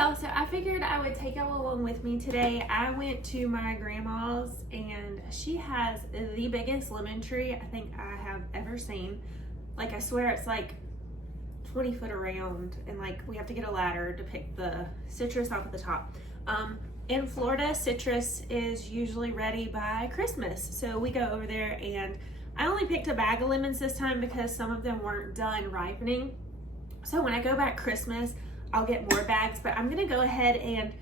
y'all, so I figured I would take y'all along with me today. I went to my grandma's and she has the biggest lemon tree I think I have ever seen. Like, I swear it's like 20 foot around, and like we have to get a ladder to pick the citrus off at the top. In Florida, citrus is usually ready by Christmas, so we go over there, and I only picked a bag of lemons this time because some of them weren't done ripening. So when I go back Christmas, I'll get more bags, but I'm gonna go ahead and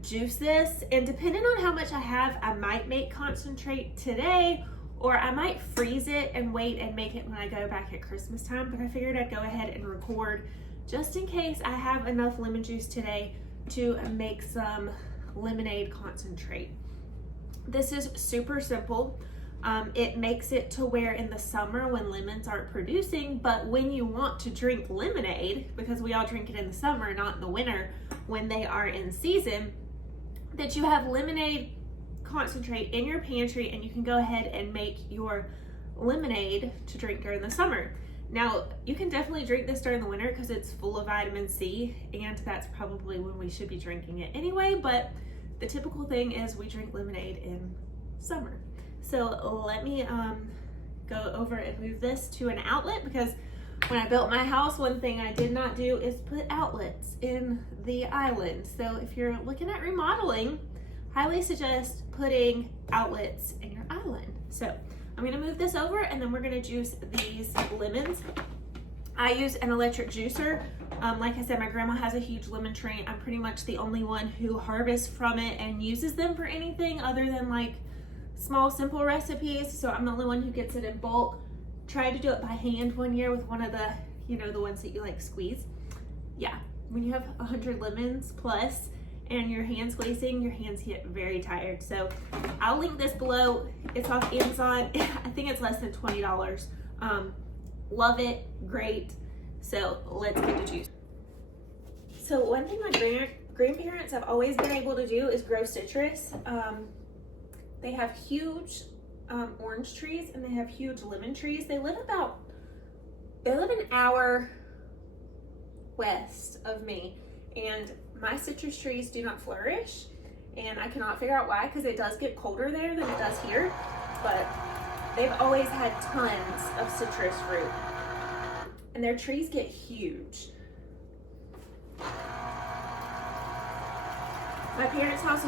juice this, and depending on how much I have, I might make concentrate today, or I might freeze it and wait and make it when I go back at Christmas time. But I figured I'd go ahead and record just in case I have enough lemon juice today to make some lemonade concentrate. This is super simple. It makes it to where in the summer when lemons aren't producing, but when you want to drink lemonade, because we all drink it in the summer, not in the winter when they are in season, that you have lemonade concentrate in your pantry and you can go ahead and make your lemonade to drink during the summer. Now, you can definitely drink this during the winter because it's full of vitamin C, and that's probably when we should be drinking it anyway, but the typical thing is we drink lemonade in summer. So let me go over and move this to an outlet, because when I built my house, one thing I did not do is put outlets in the island. So if you're looking at remodeling, highly suggest putting outlets in your island. So I'm gonna move this over, and then we're gonna juice these lemons. I use an electric juicer. Like I said, my grandma has a huge lemon tree. I'm pretty much the only one who harvests from it and uses them for anything other than like small, simple recipes. So I'm the only one who gets it in bulk. Tried to do it by hand one year with one of the, the ones that you like squeeze. Yeah, when you have 100 lemons plus and your hand squeezing, your hands get very tired. So I'll link this below. It's off Amazon. I think it's less than $20. Love it, great. So let's get the juice. So one thing my grandparents have always been able to do is grow citrus. They have huge orange trees, and they have huge lemon trees. They live an hour west of me, and my citrus trees do not flourish, and I cannot figure out why, because it does get colder there than it does here, but they've always had tons of citrus fruit, and their trees get huge. My grandparents' house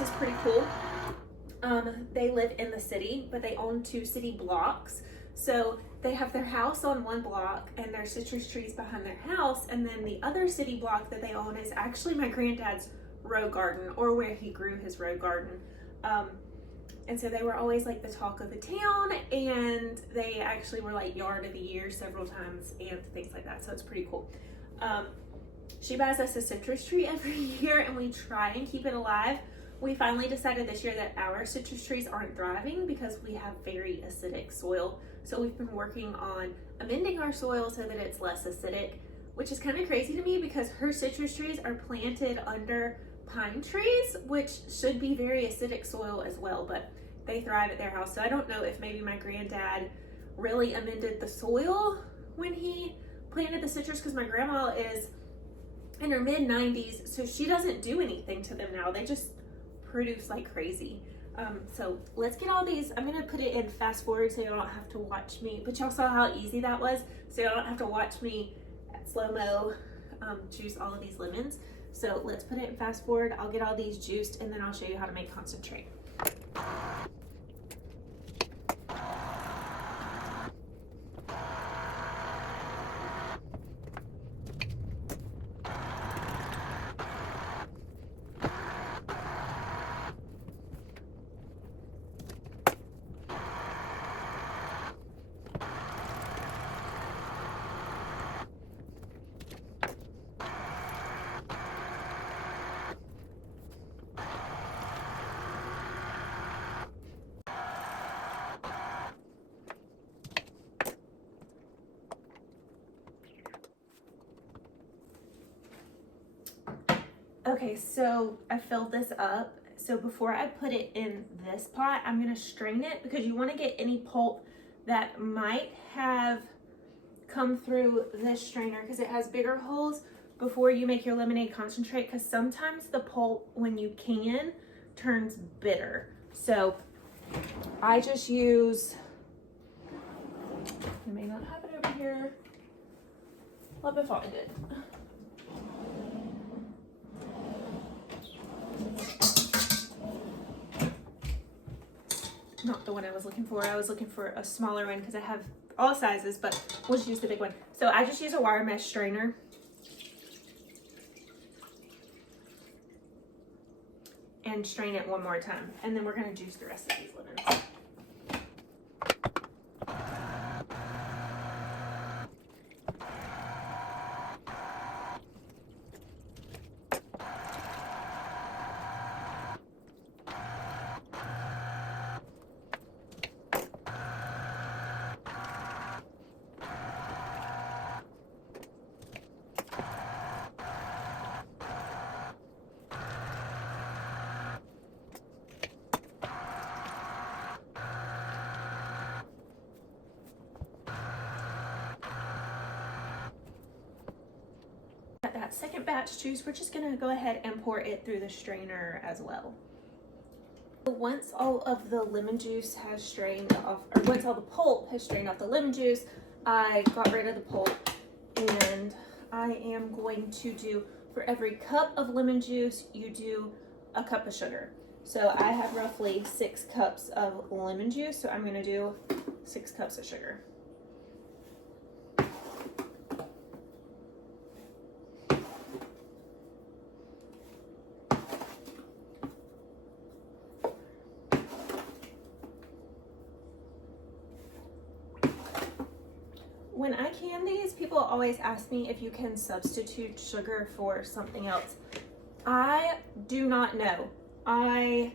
is pretty cool. They live in the city, but they own 2 city blocks. So they have their house on one block and their citrus trees behind their house. And then the other city block that they own is actually my granddad's row garden, or where he grew his row garden. And so they were always like the talk of the town, and they actually were like yard of the year several times and things like that. So it's pretty cool. She buys us a citrus tree every year, and we try and keep it alive. We finally decided this year that our citrus trees aren't thriving because we have very acidic soil. So we've been working on amending our soil so that it's less acidic, which is kind of crazy to me because her citrus trees are planted under pine trees, which should be very acidic soil as well, but they thrive at their house. So I don't know if maybe my granddad really amended the soil when he planted the citrus, because my grandma is in her mid-90s, so she doesn't do anything to them now. They just produce like crazy. So let's get all these. I'm gonna put it in fast forward so you don't have to watch me, but y'all saw how easy that was, so you don't have to watch me at slow-mo juice all of these lemons. So let's put it in fast forward. I'll get all these juiced, and then I'll show you how to make concentrate. Okay, so I filled this up. So before I put it in this pot, I'm gonna strain it, because you wanna get any pulp that might have come through this strainer, because it has bigger holes. before you make your lemonade concentrate, because sometimes the pulp, when you can, turns bitter. So I just use, I may not have it over here. Let me find it. Not the one I was looking for. I was looking for a smaller one because I have all sizes, but we'll just use the big one. So I just use a wire mesh strainer. And strain it one more time. And then we're gonna juice the rest of these lemons. That second batch juice, we're just gonna go ahead and pour it through the strainer as well. Once all of the lemon juice has strained off, or once all the pulp has strained off the lemon juice, I got rid of the pulp, and I am going to do, for every cup of lemon juice, you do a cup of sugar. So I have roughly 6 cups of lemon juice, so I'm gonna do 6 cups of sugar. When I can these, people always ask me if you can substitute sugar for something else. I do not know. I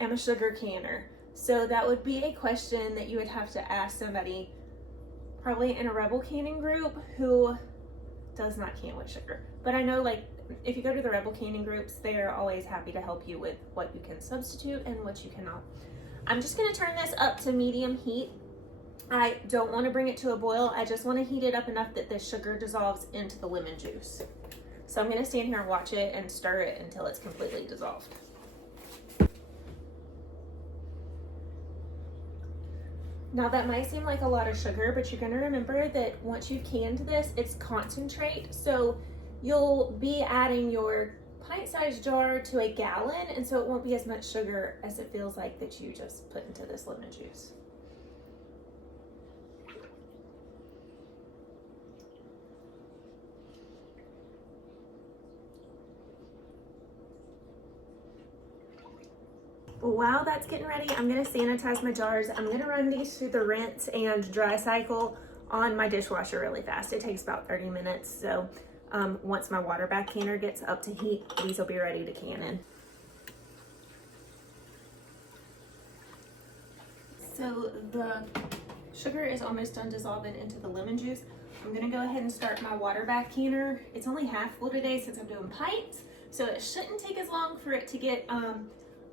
am a sugar canner. So that would be a question that you would have to ask somebody probably in a Rebel canning group who does not can with sugar. But I know, like, if you go to the Rebel canning groups, they are always happy to help you with what you can substitute and what you cannot. I'm just gonna turn this up to medium heat. I don't want to bring it to a boil. I just want to heat it up enough that the sugar dissolves into the lemon juice. So I'm going to stand here and watch it and stir it until it's completely dissolved. Now that might seem like a lot of sugar, but you're going to remember that once you've canned this, it's concentrate. So you'll be adding your pint-sized jar to a gallon, and so it won't be as much sugar as it feels like that you just put into this lemon juice. While that's getting ready, I'm gonna sanitize my jars. I'm gonna run these through the rinse and dry cycle on my dishwasher really fast. It takes about 30 minutes. So once my water bath canner gets up to heat, these will be ready to can in. So the sugar is almost done dissolving into the lemon juice. I'm gonna go ahead and start my water bath canner. It's only half full today since I'm doing pints, so it shouldn't take as long for it to get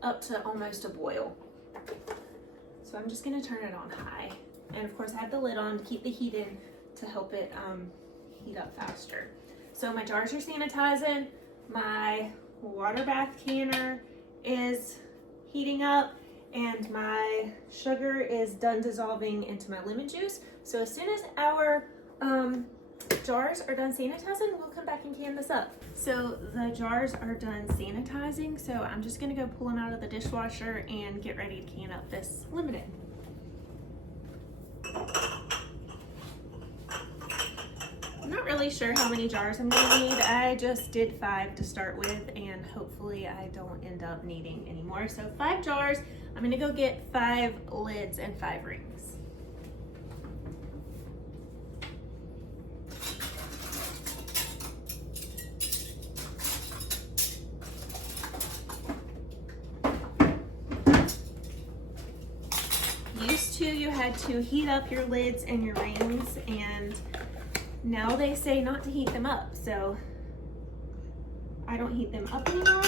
up to almost a boil. So I'm just gonna turn it on high. And of course I have the lid on to keep the heat in to help it heat up faster. So my jars are sanitizing, my water bath canner is heating up, and my sugar is done dissolving into my lemon juice. So as soon as our jars are done sanitizing, we'll come back and can this up. So the jars are done sanitizing, so I'm just gonna go pull them out of the dishwasher and get ready to can up this lemonade. I'm not really sure how many jars I'm gonna need. I just did 5 to start with, and hopefully I don't end up needing any more. So 5 jars. I'm gonna go get 5 lids and 5 rings. Used to, you had to heat up your lids and your rings, and now they say not to heat them up, so I don't heat them up anymore.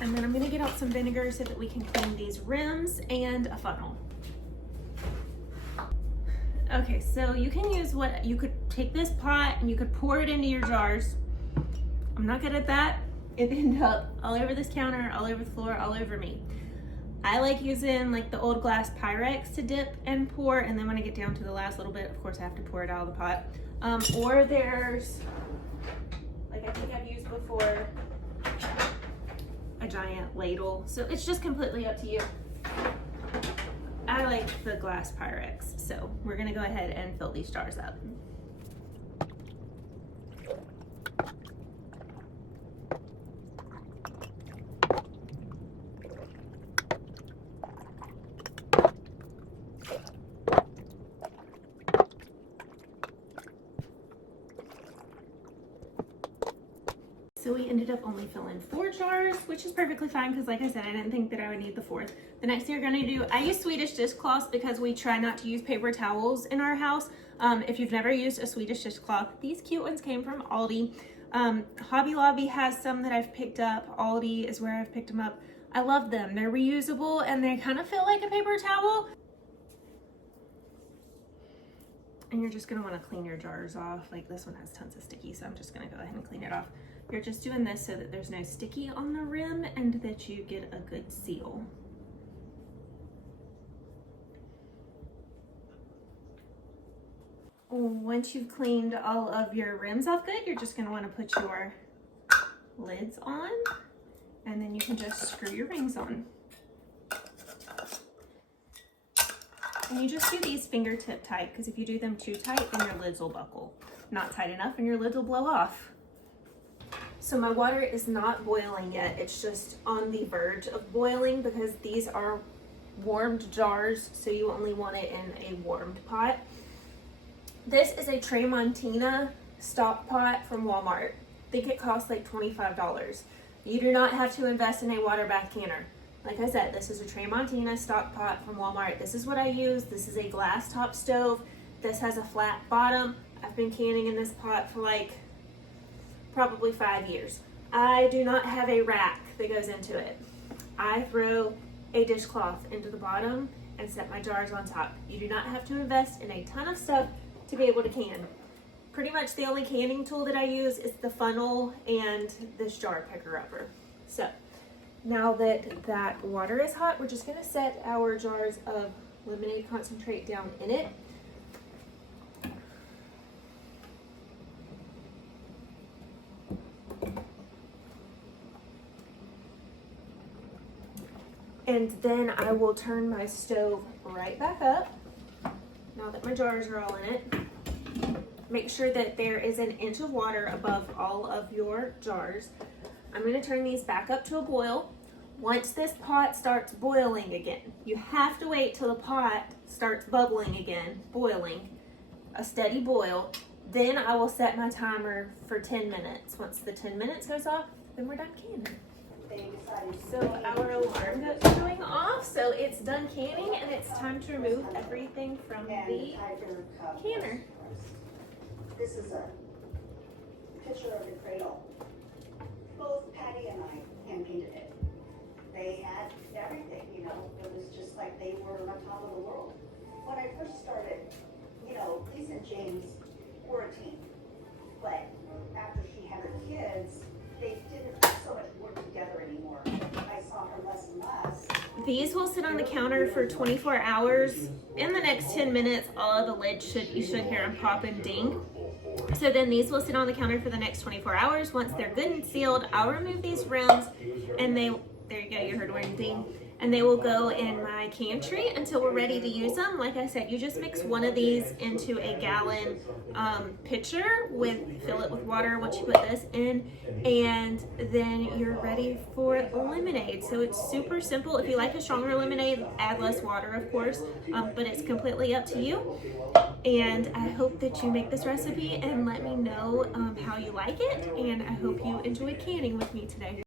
And then I'm gonna get out some vinegar so that we can clean these rims and a funnel. Okay, so you can use you could take this pot and you could pour it into your jars. I'm not good at that. It ended up all over this counter, all over the floor, all over me. I like using like the old glass Pyrex to dip and pour, and then when I get down to the last little bit, of course I have to pour it out of the pot. Or there's, like I think I've used before, a giant ladle. So it's just completely up to you. I like the glass Pyrex, so we're gonna go ahead and fill these jars up. So we ended up only filling 4 jars, which is perfectly fine because like I said, I didn't think that I would need the 4th. The next thing you're gonna do, I use Swedish dishcloths because we try not to use paper towels in our house. If you've never used a Swedish dishcloth, these cute ones came from Aldi. Hobby Lobby has some that I've picked up. Aldi is where I've picked them up. I love them. They're reusable and they kind of feel like a paper towel. And you're just gonna wanna clean your jars off. Like this one has tons of sticky, so I'm just gonna go ahead and clean it off. You're just doing this so that there's no sticky on the rim and that you get a good seal. Once you've cleaned all of your rims off good, you're just gonna wanna put your lids on, and then you can just screw your rings on. And you just do these fingertip tight, because if you do them too tight, then your lids will buckle. Not tight enough and your lids will blow off. So my water is not boiling yet. It's just on the verge of boiling because these are warmed jars, so you only want it in a warmed pot. This is a Tramontina stock pot from Walmart. I think it costs like $25. You do not have to invest in a water bath canner. Like I said, this is a Tramontina stock pot from Walmart. This is what I use. This is a glass top stove. This has a flat bottom. I've been canning in this pot for like probably 5 years. I do not have a rack that goes into it. I throw a dishcloth into the bottom and set my jars on top. You do not have to invest in a ton of stuff to be able to can. Pretty much the only canning tool that I use is the funnel and this jar picker upper. So now that that water is hot, we're just gonna set our jars of lemonade concentrate down in it. And then I will turn my stove right back up now that my jars are all in it. Make sure that there is an inch of water above all of your jars. I'm going to turn these back up to a boil. Once this pot starts boiling again, you have to wait till the pot starts bubbling again, boiling, a steady boil. Then I will set my timer for 10 minutes. Once the 10 minutes goes off, then we're done canning. So our alarm is going off, so it's done canning and it's time to remove everything from the canner. This is a picture of the cradle. Both Patty and I hand painted it. They had everything, you know, it was just like they were on top of the world. When I first started, you know, Lisa and James were a team, but after she had her kids, they didn't do so much work together anymore. I saw her less and less. These will sit on the counter for 24 hours. In the next 10 minutes, all of the lids you should hear them pop and ding. So then these will sit on the counter for the next 24 hours. Once they're good and sealed, I'll remove these rims and there you go, you heard one ding. And they will go in my pantry until we're ready to use them. Like I said, you just mix one of these into a gallon pitcher fill it with water once you put this in, and then you're ready for lemonade. So it's super simple. If you like a stronger lemonade, add less water, of course, but it's completely up to you. And I hope that you make this recipe and let me know how you like it, and I hope you enjoyed canning with me today.